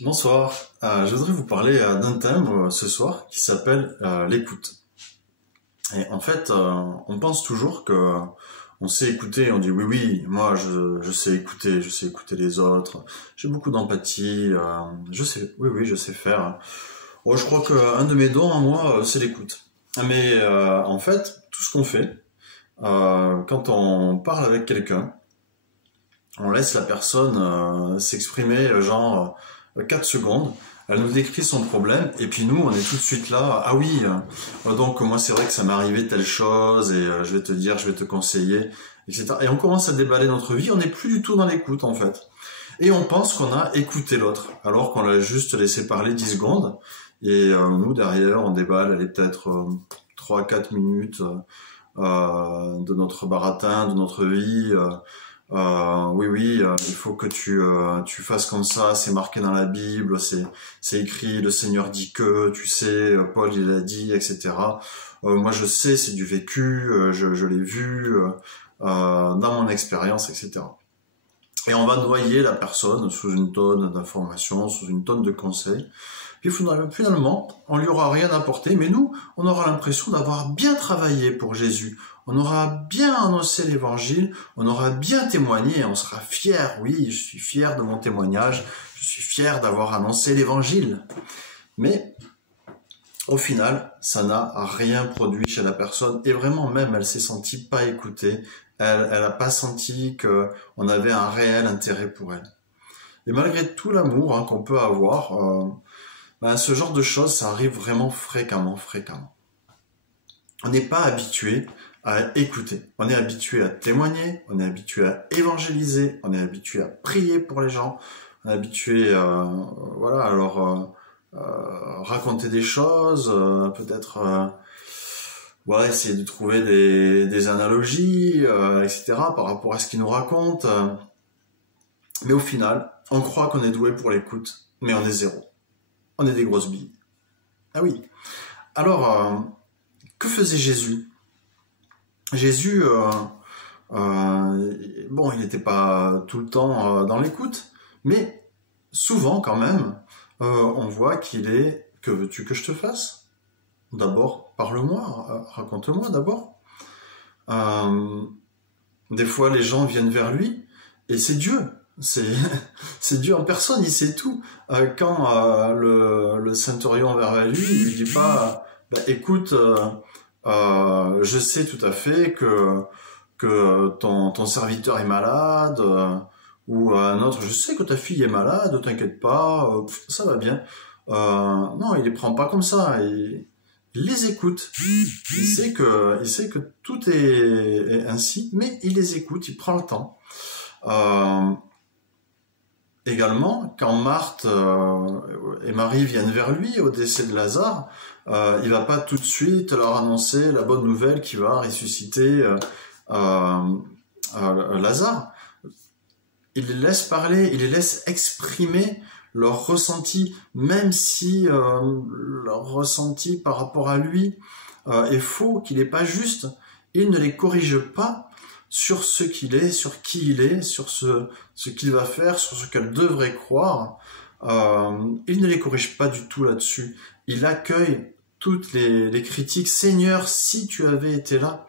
Bonsoir. Je voudrais vous parler d'un thème ce soir qui s'appelle l'écoute. Et en fait, on pense toujours que on sait écouter. On dit oui, oui, moi je sais écouter les autres. J'ai beaucoup d'empathie. Je sais, oui, oui, je sais faire. Bon, je crois qu'un de mes dons à moi, c'est l'écoute. Mais en fait, tout ce qu'on fait, quand on parle avec quelqu'un, on laisse la personne s'exprimer, genre 4 secondes. Elle nous décrit son problème et puis nous, on est tout de suite là. Ah oui, donc moi c'est vrai que ça m'est arrivé telle chose et je vais te dire, je vais te conseiller, etc. Et on commence à déballer notre vie. On n'est plus du tout dans l'écoute en fait. Et on pense qu'on a écouté l'autre alors qu'on l'a juste laissé parler 10 secondes. Et nous derrière, on déballe. Elle est peut-être 3-4 minutes de notre baratin, de notre vie. Oui, oui, il faut que tu fasses comme ça, c'est marqué dans la Bible, c'est écrit, le Seigneur dit que, tu sais, Paul il a dit, etc. Moi je sais, c'est du vécu, je l'ai vu dans mon expérience, etc. Et on va noyer la personne sous une tonne d'informations, sous une tonne de conseils. Puis finalement, on lui aura rien apporté, mais nous, on aura l'impression d'avoir bien travaillé pour Jésus. On aura bien annoncé l'évangile, on aura bien témoigné, on sera fier. Oui, je suis fier de mon témoignage, je suis fier d'avoir annoncé l'évangile. Mais au final, ça n'a rien produit chez la personne et vraiment même, elle s'est sentie pas écoutée. Elle a pas senti qu'on avait un réel intérêt pour elle. Et malgré tout l'amour qu'on peut avoir, ce genre de choses, ça arrive vraiment fréquemment, fréquemment. On n'est pas habitué à écouter. On est habitué à témoigner, on est habitué à évangéliser, on est habitué à prier pour les gens, on est habitué à, voilà, alors raconter des choses, peut-être voilà, essayer de trouver des analogies, etc. par rapport à ce qu'ils nous racontent. Mais au final, on croit qu'on est doué pour l'écoute, mais on est zéro. On est des grosses billes. Ah oui. Alors, que faisait Jésus? Jésus, bon, il n'était pas tout le temps dans l'écoute, mais souvent quand même, on voit qu'il est... Que veux-tu que je te fasse? D'abord, parle-moi, raconte-moi d'abord. Euh, des fois, les gens viennent vers lui, et c'est Dieu. C'est c'est Dieu en personne, il sait tout. Quand le centurion va vers lui, il lui dit pas, bah, écoute, je sais tout à fait que ton serviteur est malade, ou un autre, je sais que ta fille est malade, ne t'inquiète pas, ça va bien. Non, il les prend pas comme ça. Il les écoute. Il sait que tout est ainsi, mais il les écoute, il prend le temps. Euh, Également, quand Marthe et Marie viennent vers lui au décès de Lazare, il va pas tout de suite leur annoncer la bonne nouvelle qui va ressusciter Lazare. Il les laisse parler, il les laisse exprimer leur ressenti, même si leur ressenti par rapport à lui est faux, qu'il n'est pas juste. Il ne les corrige pas sur ce qu'il est, sur qui il est, sur ce qu'il va faire, sur ce qu'elle devrait croire. Il ne les corrige pas du tout là-dessus. Il accueille toutes les critiques. Seigneur, si tu avais été là,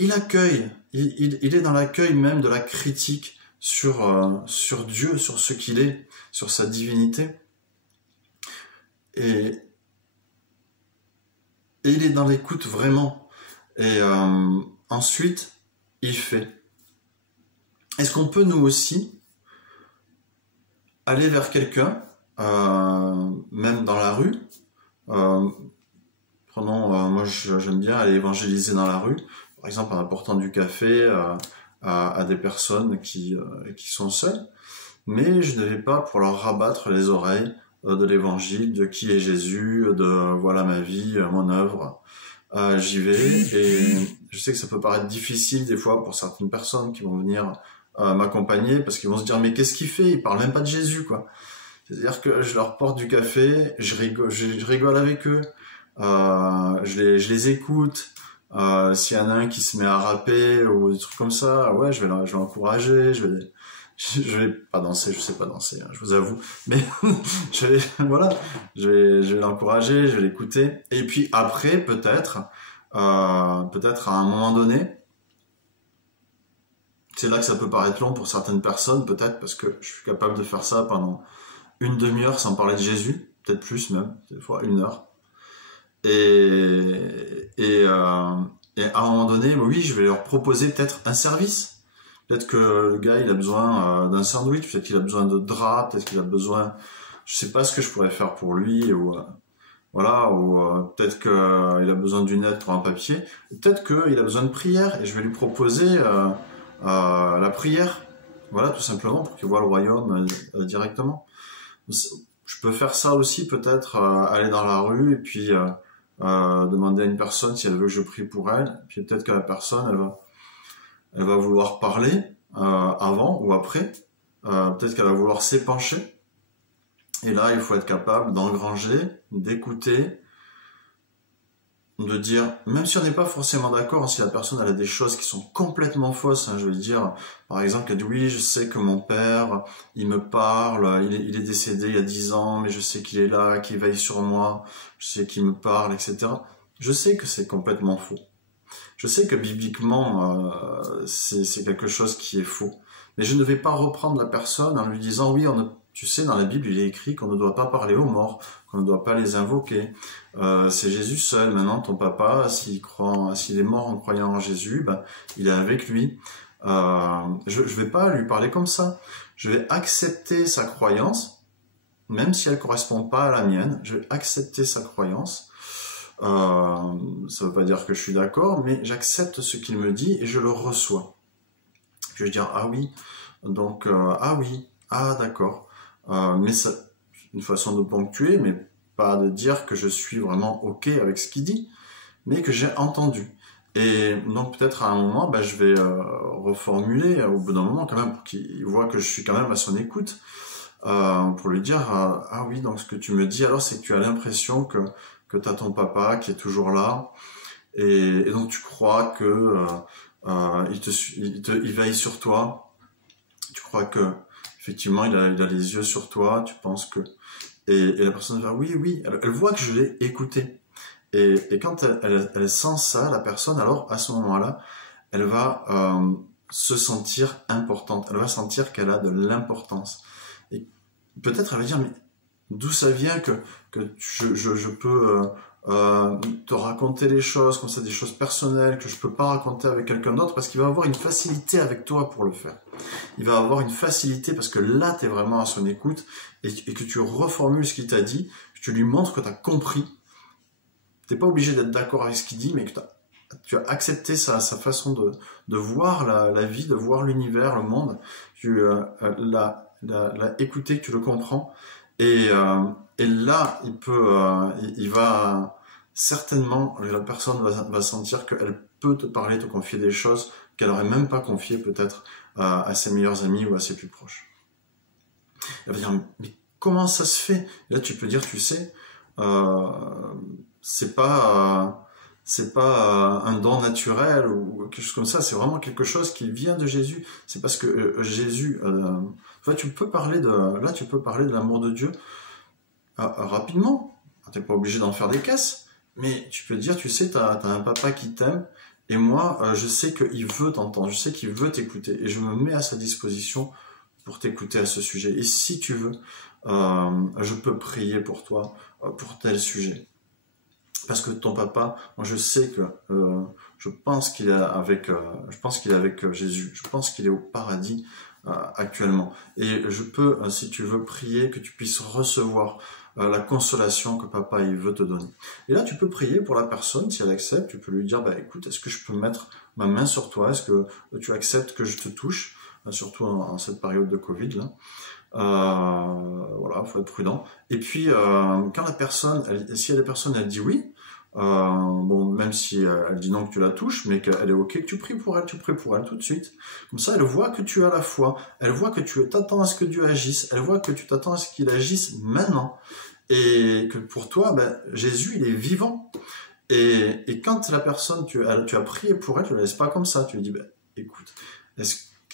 il accueille. Il est dans l'accueil même de la critique sur Dieu, sur ce qu'il est, sur sa divinité. Et, et il est dans l'écoute vraiment. Et ensuite, il fait. Est-ce qu'on peut nous aussi aller vers quelqu'un, même dans la rue, euh, prenons, moi j'aime bien aller évangéliser dans la rue, par exemple en apportant du café à des personnes qui sont seules, mais je ne vais pas pour leur rabattre les oreilles de l'évangile, de qui est Jésus, de voilà ma vie, mon œuvre. J'y vais et je sais que ça peut paraître difficile des fois pour certaines personnes qui vont venir m'accompagner parce qu'ils vont se dire mais qu'est-ce qu'il fait? Il parle même pas de Jésus quoi. C'est-à-dire que je leur porte du café, je rigole avec eux, je les écoute. S'il y en a un qui se met à rapper ou des trucs comme ça, ouais, je vais l'encourager, je vais pas danser, je sais pas danser, hein, je vous avoue, mais voilà, je vais l'encourager, je vais l'écouter, et puis après, peut-être à un moment donné, c'est là que ça peut paraître long pour certaines personnes, peut-être parce que je suis capable de faire ça pendant une demi-heure sans parler de Jésus, peut-être plus même, des fois 1 heure. Et à un moment donné, oui, je vais leur proposer peut-être un service. Peut-être que le gars, il a besoin d'un sandwich, peut-être qu'il a besoin de draps, peut-être qu'il a besoin, je sais pas ce que je pourrais faire pour lui, ou voilà, ou peut-être qu'il a besoin d'une aide pour un papier, peut-être qu'il a besoin de prière, et je vais lui proposer la prière, voilà, tout simplement, pour qu'il voit le royaume directement. Je peux faire ça aussi, peut-être aller dans la rue et puis demander à une personne si elle veut que je prie pour elle. Puis peut-être que la personne, elle va vouloir parler avant ou après. Peut-être qu'elle va vouloir s'épancher. Et là, il faut être capable d'engranger, d'écouter, de dire, même si on n'est pas forcément d'accord, si la personne elle a des choses qui sont complètement fausses, hein, je veux dire, par exemple, elle dit oui, je sais que mon père, il me parle, il est décédé il y a 10 ans, mais je sais qu'il est là, qu'il veille sur moi, je sais qu'il me parle, etc. Je sais que c'est complètement faux. Je sais que bibliquement, c'est quelque chose qui est faux. Mais je ne vais pas reprendre la personne en lui disant oui, tu sais, dans la Bible, il est écrit qu'on ne doit pas parler aux morts, qu'on ne doit pas les invoquer. C'est Jésus seul. Maintenant, ton papa, s'il est mort en croyant en Jésus, ben, il est avec lui. Je vais pas lui parler comme ça. Je vais accepter sa croyance, même si elle correspond pas à la mienne. Je vais accepter sa croyance. Ça veut pas dire que je suis d'accord, mais j'accepte ce qu'il me dit et je le reçois. Je vais dire ah oui, donc ah oui, ah d'accord. Mais ça, une façon de ponctuer, mais pas de dire que je suis vraiment ok avec ce qu'il dit, mais que j'ai entendu. Et donc peut-être à un moment, bah, je vais reformuler au bout d'un moment quand même pour qu'il voit que je suis quand même à son écoute, pour lui dire ah oui, donc ce que tu me dis alors c'est que tu as l'impression que tu as ton papa qui est toujours là et donc tu crois que il veille sur toi, tu crois que effectivement il a les yeux sur toi, tu penses que et la personne va oui, elle voit que je l'ai écouté et quand elle sent ça, la personne, alors à ce moment-là elle va se sentir importante, elle va sentir qu'elle a de l'importance et peut-être elle va dire mais d'où ça vient que je peux te raconter les choses comme ça, des choses personnelles que je peux pas raconter avec quelqu'un d'autre, parce qu'il va avoir une facilité avec toi pour le faire. Il va avoir une facilité parce que là tu es vraiment à son écoute et que tu reformules ce qu'il t'a dit, tu lui montres que tu as compris. T'es pas obligé d'être d'accord avec ce qu'il dit, mais que tu as accepté sa façon de voir la vie, de voir l'univers, le monde. Tu l'as écouté, que tu le comprends. Et là, il va certainement, la personne va sentir qu'elle peut te parler, te confier des choses qu'elle n'aurait même pas confiées peut-être à ses meilleurs amis ou à ses plus proches. Elle va dire, mais comment ça se fait? Et là, tu peux dire, tu sais, c'est pas un don naturel ou quelque chose comme ça, c'est vraiment quelque chose qui vient de Jésus. C'est parce que Jésus, tu peux parler de l'amour de Dieu rapidement. T'es pas obligé d'en faire des caisses, mais tu peux dire, tu sais, t'as un papa qui t'aime, et moi, je sais qu'il veut t'entendre, je sais qu'il veut t'écouter, et je me mets à sa disposition pour t'écouter à ce sujet. Et si tu veux, je peux prier pour toi, pour tel sujet. Parce que ton papa, moi je sais que je pense qu'il est avec Jésus. Je pense qu'il est au paradis actuellement. Et je peux, si tu veux, prier que tu puisses recevoir la consolation que papa il veut te donner. Et là, tu peux prier pour la personne, si elle accepte, tu peux lui dire, bah écoute, est-ce que je peux mettre ma main sur toi? Est-ce que tu acceptes que je te touche? Surtout en cette période de Covid là. Voilà, faut être prudent. Et puis, quand la personne, si la personne elle dit oui, bon, même si elle dit non que tu la touches, mais qu'elle est ok, que tu pries pour elle tout de suite. Comme ça, elle voit que tu as la foi, elle voit que tu t'attends à ce que Dieu agisse, elle voit que tu t'attends à ce qu'il agisse maintenant, et que pour toi, ben, Jésus, il est vivant. Et quand la personne, tu as prié pour elle, tu la laisses pas comme ça, tu lui dis, ben, écoute,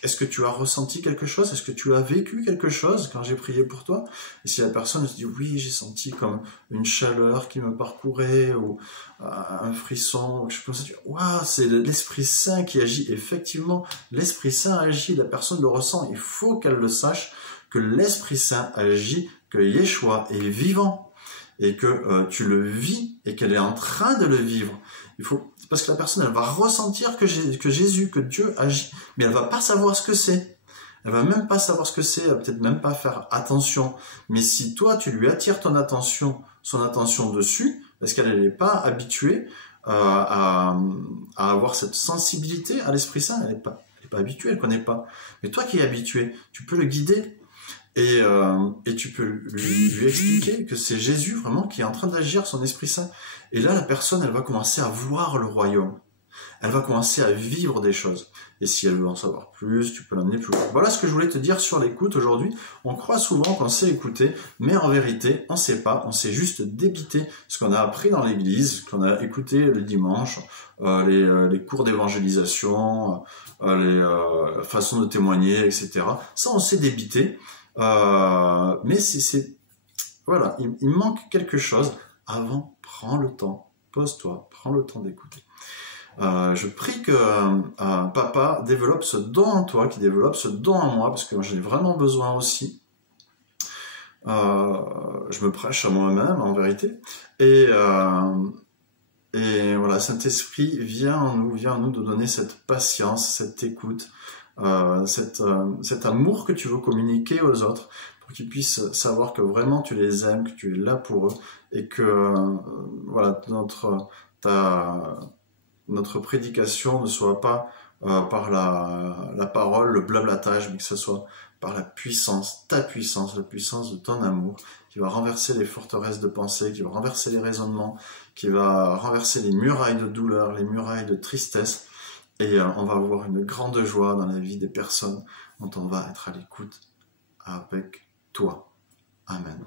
est-ce que tu as ressenti quelque chose? Est-ce que tu as vécu quelque chose quand j'ai prié pour toi? Et si la personne te dit oui, j'ai senti comme une chaleur qui me parcourait ou un frisson, je pense que waouh, c'est l'Esprit Saint qui agit. Effectivement, l'Esprit Saint agit, la personne le ressent. Il faut qu'elle le sache que l'Esprit Saint agit, que Yeshua est vivant et que tu le vis et qu'elle est en train de le vivre. Parce que la personne, elle va ressentir que Jésus, que Dieu agit, mais elle va pas savoir ce que c'est. Elle va même pas savoir ce que c'est, elle va peut-être même pas faire attention. Mais si toi, tu lui attires son attention dessus, parce qu'elle n'est pas habituée à avoir cette sensibilité à l'Esprit Saint, elle n'est pas habituée, elle connaît pas. Mais toi qui es habitué, tu peux le guider. Et tu peux lui expliquer que c'est Jésus vraiment qui est en train d'agir, son Esprit Saint. Et là, la personne, elle va commencer à voir le royaume. Elle va commencer à vivre des choses. Et si elle veut en savoir plus, tu peux l'amener plus loin. Voilà ce que je voulais te dire sur l'écoute aujourd'hui. On croit souvent qu'on sait écouter, mais en vérité, on ne sait pas. On sait juste débiter ce qu'on a appris dans l'église, qu'on a écouté le dimanche, les cours d'évangélisation, les façons de témoigner, etc. Ça, on sait débiter. Mais voilà, il manque quelque chose. Avant, prends le temps, pose-toi, prends le temps d'écouter. Je prie que Papa développe ce don en toi, qu'il développe ce don en moi, parce que moi, j'en ai vraiment besoin aussi. Je me prêche à moi-même, en vérité. Et voilà, Saint-Esprit, viens en nous de donner cette patience, cette écoute, cet amour que tu veux communiquer aux autres, pour qu'ils puissent savoir que vraiment tu les aimes, que tu es là pour eux, et que voilà, notre prédication ne soit pas par la parole, le blablatage, mais que ce soit par la puissance, la puissance de ton amour, qui va renverser les forteresses de pensée, qui va renverser les raisonnements, qui va renverser les murailles de douleur, les murailles de tristesse, et on va avoir une grande joie dans la vie des personnes dont on va être à l'écoute avec toi. Amen.